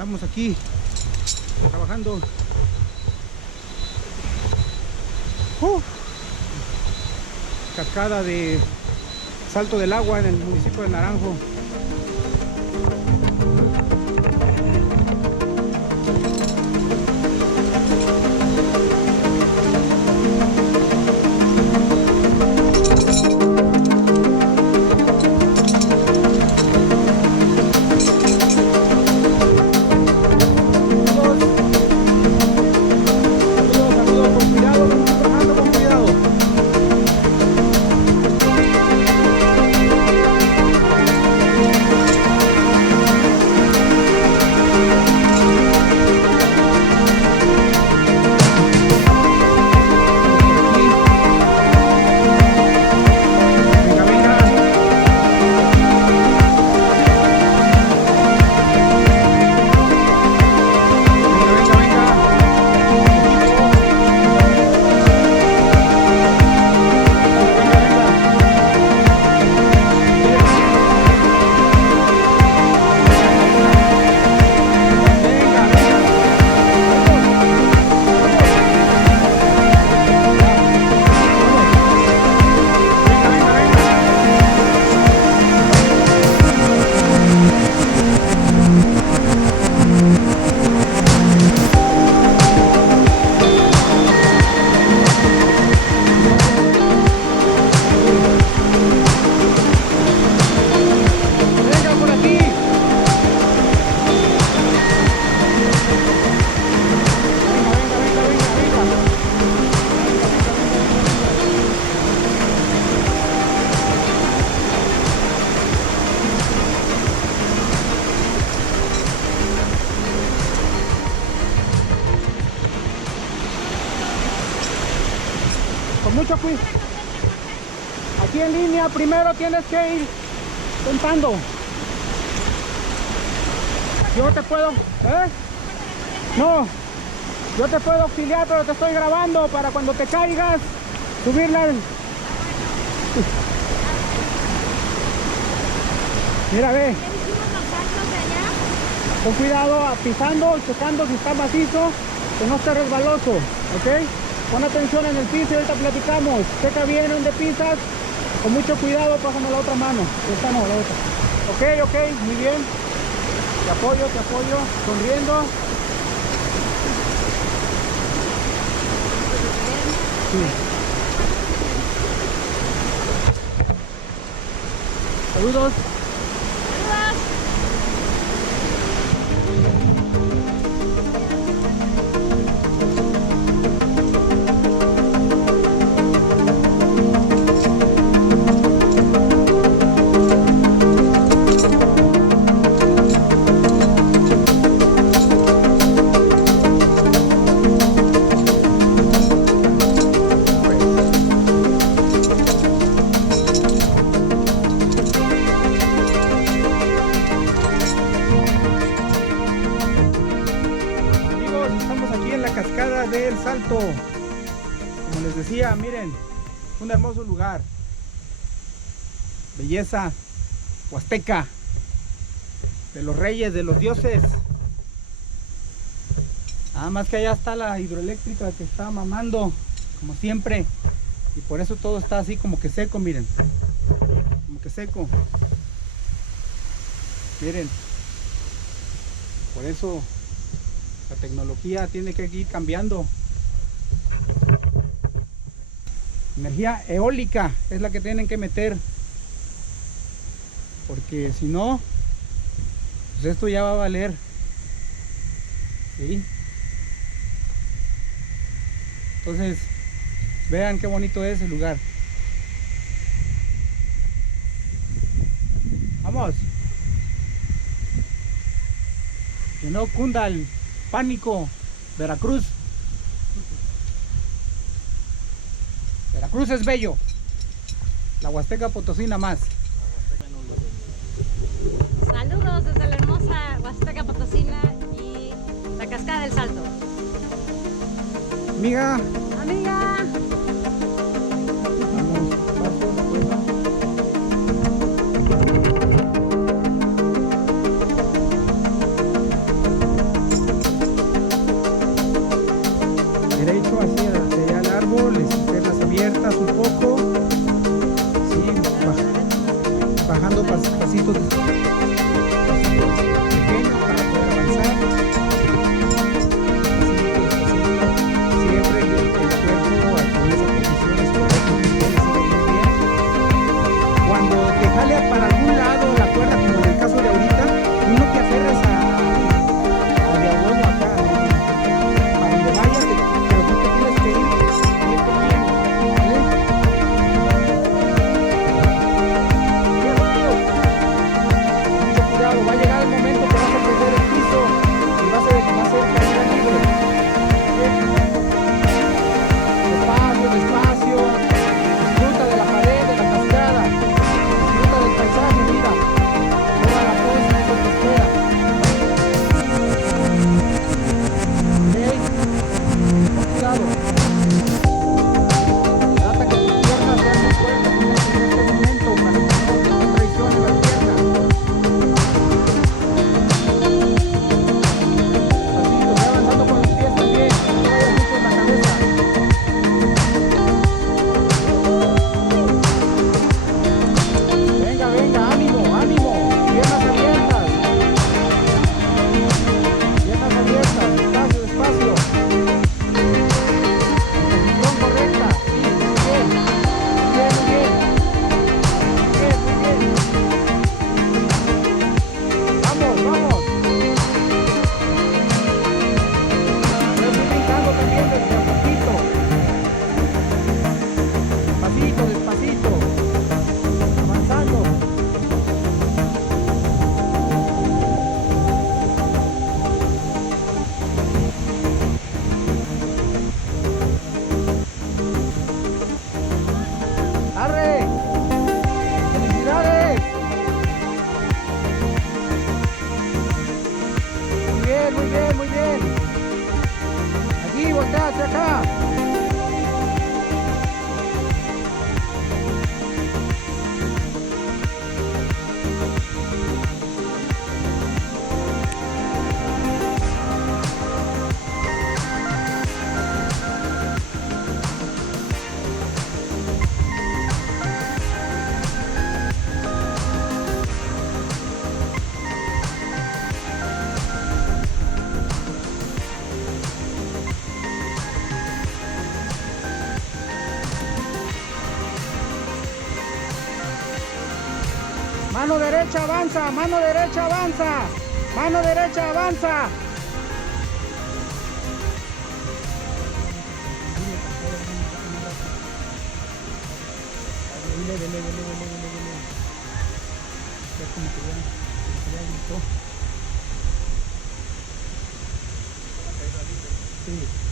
andamos aquí trabajando. Cascada de Salto del Agua en el municipio de Naranjo. Con mucho cuidado. Aquí en línea primero tienes que ir contando. Yo te puedo, No, yo te puedo auxiliar, pero te estoy grabando para cuando te caigas, subirla. Mira, ve. Con cuidado, pisando, checando si está macizo, que no esté resbaloso, ¿ok? Pon atención en el piso y ahorita platicamos. Checa bien donde pisas. Con mucho cuidado, pásame la otra mano. Esta no, la otra. Ok, muy bien. Te apoyo, sonriendo. Sí. Saludos. Cascada del Salto, como les decía, miren, un hermoso lugar, belleza huasteca, de los reyes, de los dioses. Nada más que allá está la hidroeléctrica que está mamando, como siempre, y por eso todo está así como que seco, miren, como que seco, miren, por eso la tecnología tiene que ir cambiando. Energía eólica es la que tienen que meter, porque si no, pues esto ya va a valer, ¿sí? Entonces, vean qué bonito es el lugar. Vamos. Que no cunda el pánico. Veracruz. Veracruz es bello. La Huasteca Potosina más. Saludos desde la hermosa Huasteca Potosina y la Cascada del Salto. Amiga. Amiga. bien, muy bien, muy bien. Aquí, voltea hacia acá. Mano derecha avanza, mano derecha avanza, mano derecha avanza. Sí.